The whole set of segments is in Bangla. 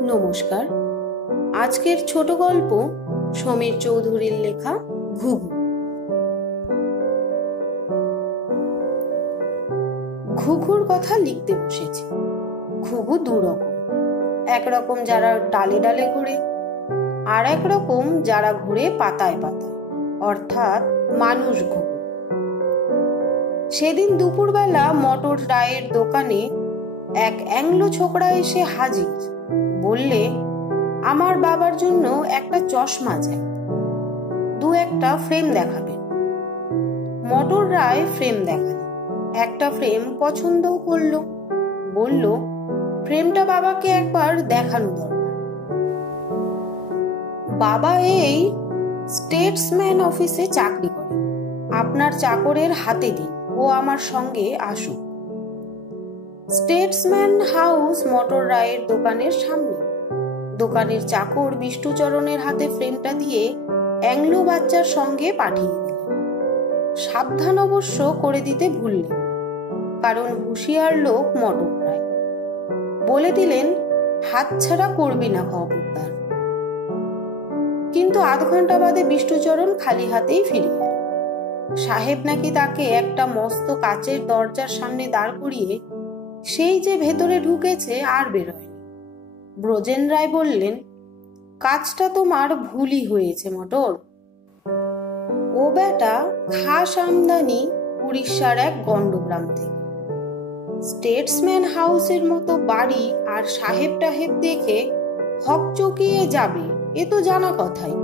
নমস্কার। আজকের ছোট গল্প সমীর চৌধুরীর লেখা ঘুঘু। ঘুঘুর কথা লিখতে বসেছি। ঘুঘু দুরকম, একরকম যারা ডালে ডালে ঘুরে, আর একরকম যারা ঘুরে পাতায় পাতায়, অর্থাৎ মানুষ ঘুঘু। সেদিন দুপুরবেলা মটর রায়ের দোকানে এক অ্যাংলো ছোকরা এসে হাজির। বললে, আমার বাবার জন্য একটা চশমা চাই, দু একটা ফ্রেম দেখাবেন। মটর রায় ফ্রেম দেখালেন। একটা ফ্রেম পছন্দও করলো। বলল, ফ্রেমটা বাবাকে একবার দেখানো দরকার। বাবা এই স্টেটসম্যান অফিসে চাকরি করে, আপনার চাকরের হাতে দিন, ও আমার সঙ্গে আসুক। স্টেটসম্যান হাউস মটর রায়ের দোকানের সামনে। দোকানের চাকর বিষ্ণুচরণের হাতে ফ্রেমটা দিয়ে অ্যাংলো বাচ্চার সঙ্গে পাঠিয়ে দিলেন। সাবধান অবশ্য করে দিতে ভুললেন, কারণ হুঁশিয়ার লোক মটর রায়। বলে দিলেন, হাতছাড়া করবি না খবরদার। কিন্তু আধ ঘন্টা বাদে বিষ্ণুচরণ খালি হাতেই ফিরে এলেন। সাহেব নাকি তাকে একটা মস্ত কাচের দরজার সামনে দাঁড় করিয়ে সেই যে ভেতরে ঢুকেছে আর বেরোয়নি। ব্রজেন রায় বললেন, কাজটা তোমার ভুলই হয়েছে মটর। ও বেটা খাস আমদানি উড়িষ্যার এক গন্ডগ্রাম থেকে। স্টেটসম্যান হাউসের মতো বাড়ি আর সাহেব টাহেব দেখে হকচকিয়ে যাবে, এ তো জানা কথাই।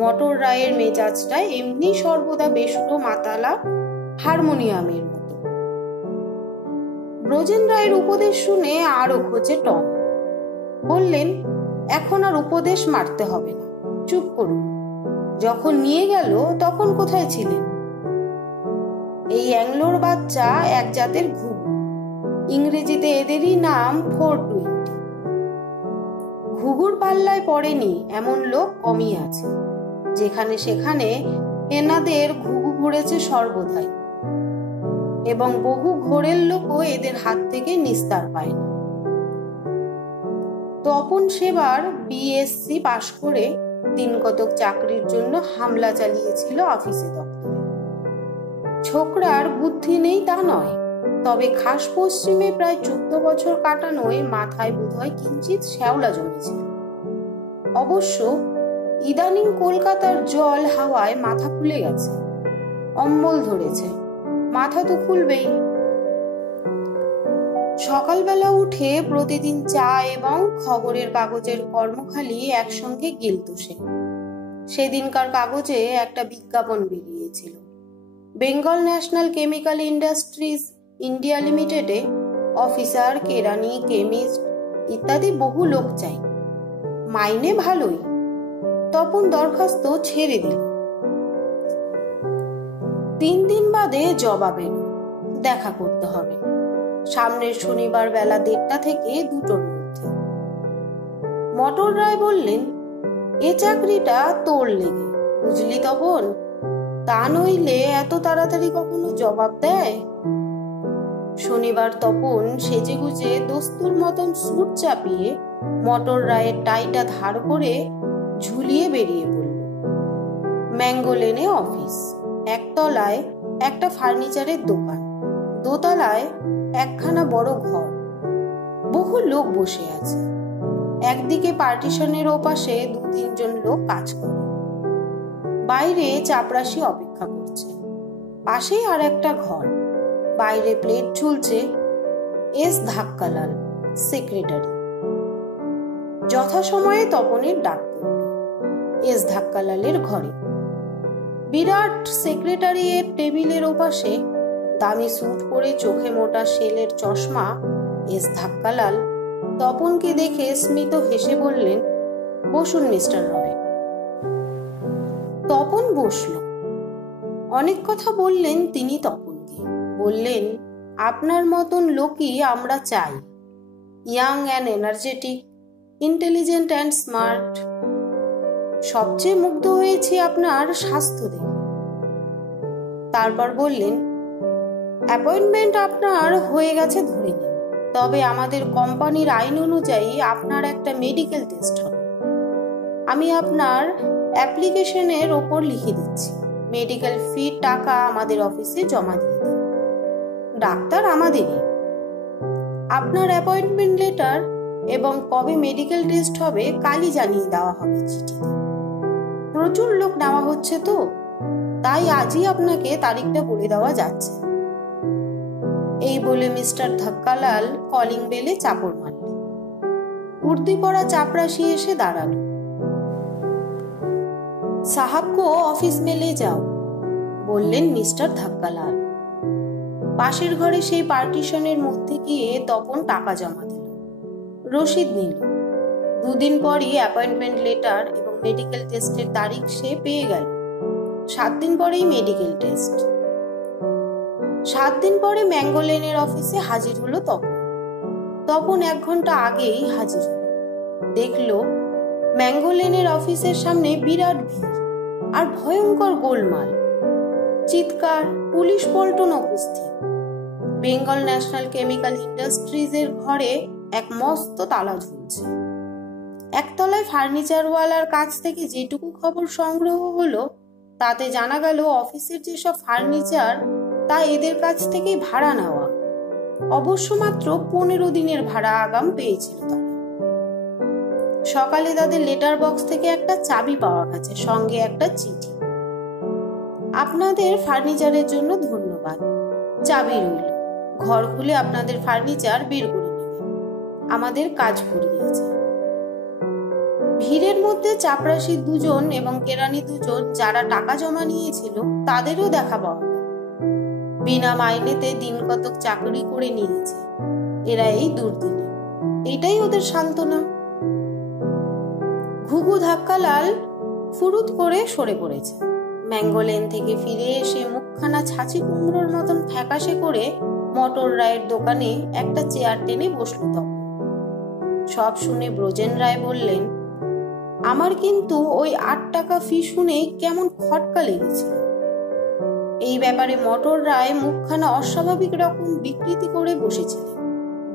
মটর রায়ের মেজাজটা এমনি সর্বদা বেসুরো মাতালা হারমোনিয়ামের মতো। ব্রজেন রায়ের উপদেশ শুনে আরো খোঁজে টম। বললেন, এখন আর উপদেশ মারতে হবে না, চুপ করুন। যখন নিয়ে গেল তখন কোথায় ছিলেন? এই অ্যাংলোর বাচ্চা এক জাতের ঘুঘু। ইংরেজিতে এদেরই নাম 420। ঘুঘুর পাল্লায় পড়েনি এমন লোক কমই আছে। যেখানে সেখানে এনাদের ঘুঘু ঘুরেছে সর্বদাই, এবং বহু ঘোরের লোকও এদের হাত থেকে নিস্তার পায় না। তপন সেবার বিএসসি পাশ করে দিনকতক চাকরির জন্য হামলা চালিয়েছিল অফিসে দপ্তরে। ছোকরার বুদ্ধি নেই তা নয়, তবে খাস পশ্চিমে প্রায় 14 বছর কাটানোয় মাথায় বোধহয় কিঞ্চিত শ্যাওলা জমেছিল। অবশ্য ইদানিং কলকাতার জল হাওয়ায় মাথা খুলে গেছে, অম্বল ধরেছে, মাথা তো খুলবেই। সকালবেলা উঠে প্রতিদিন চা এবং খবরের কাগজের কর্মখালি একসঙ্গে গিলত সে। সেদিনকার কাগজে একটা বিজ্ঞাপন বেরিয়েছিল। Bengal national chemical industries India লিমিটেডে অফিসার, কেরানি, কেমিস্ট ইত্যাদি বহু লোক চাই, মাইনে ভালোই। তপন দরখাস্ত ছেড়ে দিল। 3 দিন বাদে জবাব এলো, দেখা করতে হবে সামনের শনিবার বেলা 1:30 থেকে 2টোর মধ্যে। মটর রায় বললেন, এ চাকরিটা তোর লেগে, বুঝলি তপন, তা নইলে এত তাড়াতাড়ি কখনো জবাব দেয়? শনিবার তপন সেজেগুজে দস্তুর মতন স্যুট চাপিয়ে মটর রায়ের টাইটা ধার করে ঝুলিয়ে বেরিয়ে পড়ল। ম্যাঙ্গো লেনে অফিস। একতলায় একটা ফার্নিচারের দোকান, দোতলায় একখানা বড় ঘর, বহু লোক বসে আছে। একদিকে পার্টিশনের ওপাশে 2-3 জন লোক কাজ করে। বাইরে চাপরাশি অপেক্ষা করছে। পাশেই আর একটা ঘর, বাইরে প্লেট ঝুলছে। S Dhakkalal, secretary. যথাসময়ে তপনের ডাক পড়ল এস ধাক্কালালের ঘরে। বিরাট সেক্রেটারিয়ের টেবিলের ওপাশে দামি স্যুট পরে চোখে মোটা শেলের চশমা এস ধাক্কালাল তপনকে দেখে স্মিত হেসে বললেন, বসুন মিস্টার রয়। তপন বসল। অনেক কথা বললেন তিনি তপনকে। বললেন, আপনার মতন লোকই আমরা চাই, young and energetic, intelligent and smart. সবচেয়ে মুগ্ধ হয়েছি আপনার স্বাস্থ্য দেখে। তারপর বললেন, অ্যাপয়েন্টমেন্ট আপনার হয়ে গেছে ধরে নিন, তবে আমাদের কোম্পানির আইন অনুযায়ী আপনার একটা মেডিকেল টেস্ট হবে। আমি আপনার অ্যাপ্লিকেশনের ওপর লিখে দিচ্ছি, মেডিকেল ফির টাকা আমাদের অফিসে জমা দিয়ে দিন। ডাক্তার আমাদেরই। আপনার অ্যাপয়েন্টমেন্ট লেটার এবং কবে মেডিকেল টেস্ট হবে কালই জানিয়ে দেওয়া হবে চিঠিতে। প্রচুর লোক নেওয়া হচ্ছে তো, তাই আজই আপনাকে তারিখটা বলে দেওয়া যাচ্ছে। এই বলে মিস্টার ধাক্কালাল কলিং বেলে চাপড় মারলেন। উর্দি পরা চাপরাশি এসে দাঁড়ালো। সাহাবকো অফিস মে লে যাও, বললেন মিস্টার ধাক্কালাল। পাশের ঘরে সেই পার্টিশনের মধ্যে গিয়ে তপন টাকা জমা দিল, রসিদ নিল। 2 দিন পরই অ্যাপয়েন্টমেন্ট লেটার এবং মেডিকেল টেস্টের তারিখ সে পেয়ে গেল। 7 দিন পরেই মেডিকেল টেস্ট। 7 দিন পরে ম্যাঙ্গো লেনের অফিসে হাজির হলো তপন 1 ঘন্টা আগেই হাজির হলো। দেখলো ম্যাঙ্গো লেনের অফিসের সামনে বিরাট ভিড় আর ভয়ঙ্কর গোলমাল, চিৎকার, পুলিশ পল্টন উপস্থিত। বেঙ্গল ন্যাশনাল কেমিক্যাল ইন্ডাস্ট্রিজের ঘরে এক মস্ত তালা ঝুলছে। একতলায় ফার্নিচারওয়ালার কাছ থেকে যেটুকু খবর সংগ্রহ হলো তাতে জানা গেল অফিসের যেসব ফার্নিচার তা এদের কাছ থেকে ভাড়া নেওয়া। অবশ্য মাত্র 15 দিনের ভাড়া আগাম পেয়েছিল তারা। সকালে তাদের লেটার বক্স থেকে একটা চাবি পাওয়া গেছে, সঙ্গে একটা চিঠি। আপনাদের ফার্নিচারের জন্য ধন্যবাদ, চাবি রইল। ঘর খুলে আপনাদের ফার্নিচার বের করে নেবেন, আমাদের কাজ ফুরিয়েছে। ভিড়ের মধ্যে চাপরাশি 2 জন এবং কেরানি 2 জন যারা টাকা জমা নিয়েছিল তাদেরও দেখা পাওয়া গেল। বিনা মাইনেতে দিন কতক চাকরি করে নিয়েছে এরা এই দুর্দিনে, এটাই ওদের সান্ত্বনা। ঘুঘু ধাক্কালাল ফুরুত করে সরে পড়েছে। ম্যাঙ্গো লেন থেকে ফিরে এসে মুখখানা ছাঁচি কুমড়োর মতন ফ্যাকাশে করে মটর রায়ের দোকানে একটা চেয়ার টেনে বসল তখন। সব শুনে ব্রজেন রায় বললেন, আমার কিন্তু ওই 8 টাকা ফি শুনে কেমন খটকা লেগেছিল। এই ব্যাপারে মটর রায় মুখখানা অস্বাভাবিক রকম বিকৃতি করে বসেছিলেন।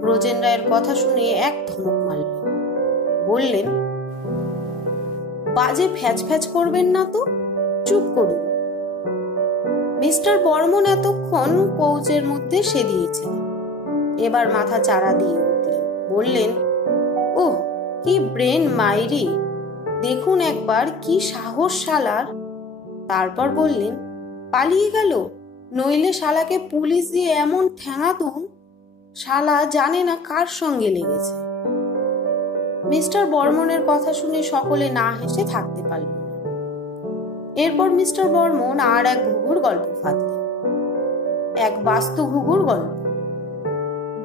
ব্রজেন রায়ের কথা শুনে এক ধমক মারলেন, বললেন, বাজে ফ্যাচ ফ্যাচ করবেন না তো, চুপ করুন। মিস্টার বর্মন এতক্ষণ কোচের মধ্যে সেদিয়েছিলেন, এবার মাথা চারা দিয়ে উঠলেন, বললেন, ওহ কি ব্রেন মাইরি, দেখুন একবার কি সাহস শালার। তারপর বললেন, পালিয়ে গেল, নইলে শালাকে পুলিশ দিয়ে এমন ঠ্যাঙাতুম, শালা জানে না কার সঙ্গে লেগেছে। মিস্টার বর্মনের কথা শুনে সকলে না হেসে থাকতে পারল না। এরপর মিস্টার বর্মন আর এক ঘুঘুর গল্প ফাঁদলেন, এক বাস্তু ঘুঘুর গল্প।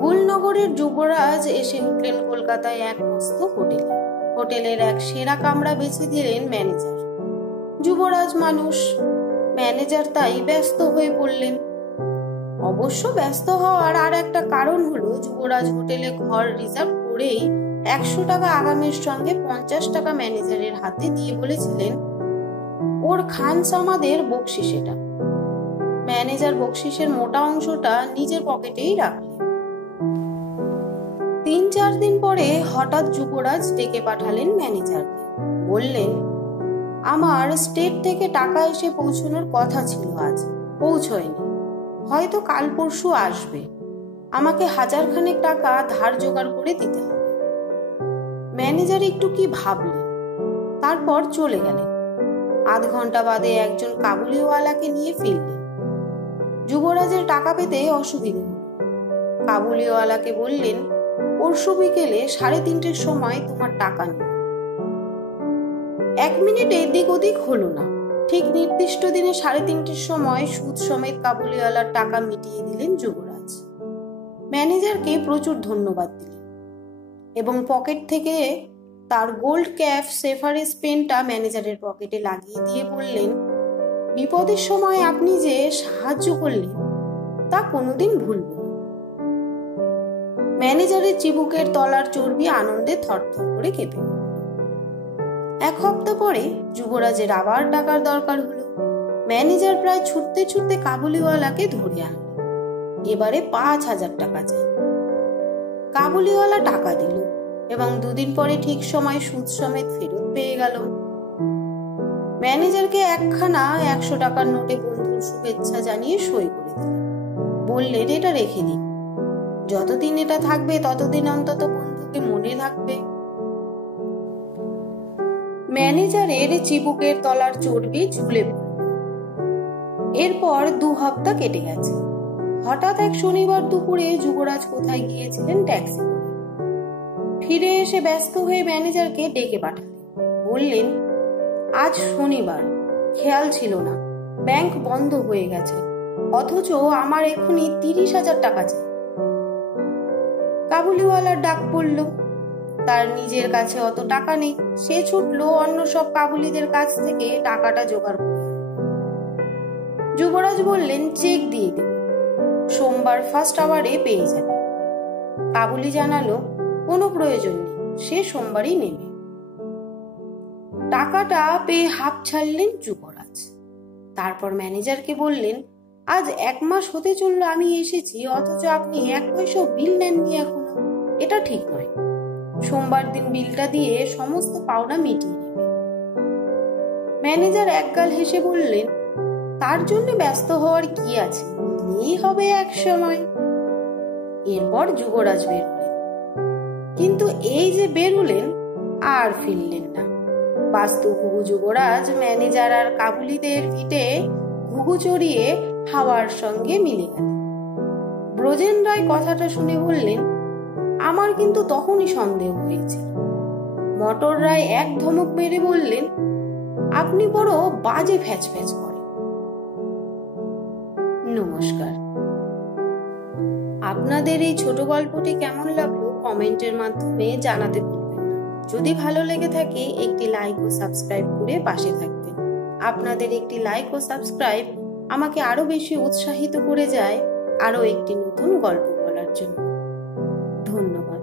গুলনগরের যুবরাজ এসে উঠলেন কলকাতায় এক মস্ত হোটেলে। হোটেলের এক সেরা কামরা বেছে দিলেন ম্যানেজার। যুবরাজ মানুষ, ম্যানেজার তাই ব্যস্ত হয়ে পড়লেন। অবশ্য ব্যস্ত হওয়ার আর একটা কারণ হলো যুবরাজ হোটেলে ঘর রিজার্ভ করেই 100 টাকা আগামের সঙ্গে 50 টাকা ম্যানেজারের হাতে দিয়ে বলেছিলেন, ওর খানস আমাদের বকশিস এটা। ম্যানেজার বকশিসের মোটা অংশটা নিজের পকেটেই রাখলেন। 3-4 দিন পরে হঠাৎ যুবরাজ ডেকে পাঠালেন ম্যানেজারকে, বললেন, আমার স্টেট থেকে টাকা এসে পৌঁছানোর কথা ছিল, আজ পৌঁছয়নি, হয়তো কাল পরশু আসবে। আমাকে 1000 খানেক টাকা ধার জোগাড় করে দিতে হবে। ম্যানেজার একটু কি ভাবলেন, তারপর চলে গেলেন। আধ ঘন্টা বাদে একজন কাবুলিওয়ালাকে নিয়ে ফিরলেন। যুবরাজের টাকা পেতে অসুবিধে হল। কাবুলিওয়ালাকে বললেন, পরশু বিকেলে 3:30-র সময় তোমার টাকা নিও। 1 মিনিট এদিক ওদিক হলো না, ঠিক নির্দিষ্ট দিনে 3:30-র সময় সুদ সমেত কাবুলিওয়ালার টাকা মিটিয়ে দিলেন যুবরাজ। ম্যানেজারকে প্রচুর ধন্যবাদ দিলেন এবং পকেট থেকে তার গোল্ড ক্যাপ সেফারেস পেনটা ম্যানেজারের পকেটে লাগিয়ে দিয়ে বললেন, বিপদের সময় আপনি যে সাহায্য করলেন তা কোনোদিন ভুলব না। ম্যানেজারের চিবুকের তলার চর্বি আনন্দে থরথর করে কেঁপে উঠল। 1 সপ্তাহ পরে যুবরাজের আবার টাকার দরকার হলো। ম্যানেজার প্রায় ছুটতে ছুটতে কাবুলিওয়ালাকে ধরে আনল। এবারে 5000 টাকা চাই। কাবুলিওয়ালা টাকা দিল এবং 2 দিন পরে ঠিক সময় সুদ সমেত ফেরত পেয়ে গেল। ম্যানেজারকে একখানা 100 টাকার নোটে বন্ধুর শুভেচ্ছা জানিয়ে সই করে দিলেন। বললেন, এটা রেখে দিন, যতদিন এটা থাকবে ততদিন অন্তত বন্ধুকে মনে রাখবে। ম্যানেজারের চিবুকের তলার চর্বি ঝুলে পড়ল। এরপর 2 সপ্তাহ কেটে গেছে। হঠাৎ এক শনিবার দুপুরে যুবরাজ কোথায় গিয়েছিলেন ট্যাক্সি করে। ফিরে এসে ব্যস্ত হয়ে ম্যানেজারকে ডেকে পাঠালেন। বললেন, আজ শনিবার, খেয়াল ছিল না, ব্যাংক বন্ধ হয়ে গেছে, অথচ আমার এখনই 30,000 টাকা চাই। কাবুলিওয়ালার ডাক পড়ল। তার নিজের কাছে অত টাকা নেই। সে ছুটলো অন্য সব কাবুলিদের কাছ থেকে টাকাটা জোগাড় করে। যুবরাজ বললেন, চেক দিয়ে দিন, সোমবার ফার্স্ট আওয়ারে পেয়ে যাবে। কাবুলি জানালো, কোনো প্রয়োজন নেই, সে সোমবারই নেবে। টাকাটা পেয়ে হাঁপ ছাড়লেন যুবরাজ। তারপর ম্যানেজারকে বললেন, আজ 1 মাস হতে চললো আমি এসেছি, অথচ আপনি 1 পয়সাও বিল নেননি এখনো। এটা ঠিক নয়। সোমবার দিন বিলটা দিয়ে সমস্ত পাওনা মিটিয়ে নেবেন। ম্যানেজার একগাল হেসে বললেন, তার জন্য ব্যস্ত হওয়ার কি আছে, নিলেই হবে এক সময়। এরপর যুবরাজ বেরোলেন। কিন্তু এই যে বেরোলেন, আর ফিরলেন না। বাস্তু ঘুঘু যুবরাজ ম্যানেজার আর কাবুলিদের ভিটে ঘুঘু চড়িয়ে হাওয়ার সঙ্গে মিলে গেলেন। ব্রজেন রায় কথাটা শুনে বললেন, আমার কিন্তু তখনই সন্দেহ হয়েছিল। মটর রায় এক ধমক মেরে বললেন, আপনি বড় বাজে ফ্যাচ ফ্যাচ করেন। নমস্কার। আপনাদের এই ছোট গল্পটি কেমন লাগলো কমেন্টের মাধ্যমে জানাতে ভুলবেন না। যদি ভালো লেগে থাকে একটি লাইক ও সাবস্ক্রাইব করে পাশে থাকবেন। আপনাদের একটি লাইক ও সাবস্ক্রাইব আমাকে আরো বেশি উৎসাহিত করে যায় আরো একটি নতুন গল্প বলার জন্য। ধন্যবাদ।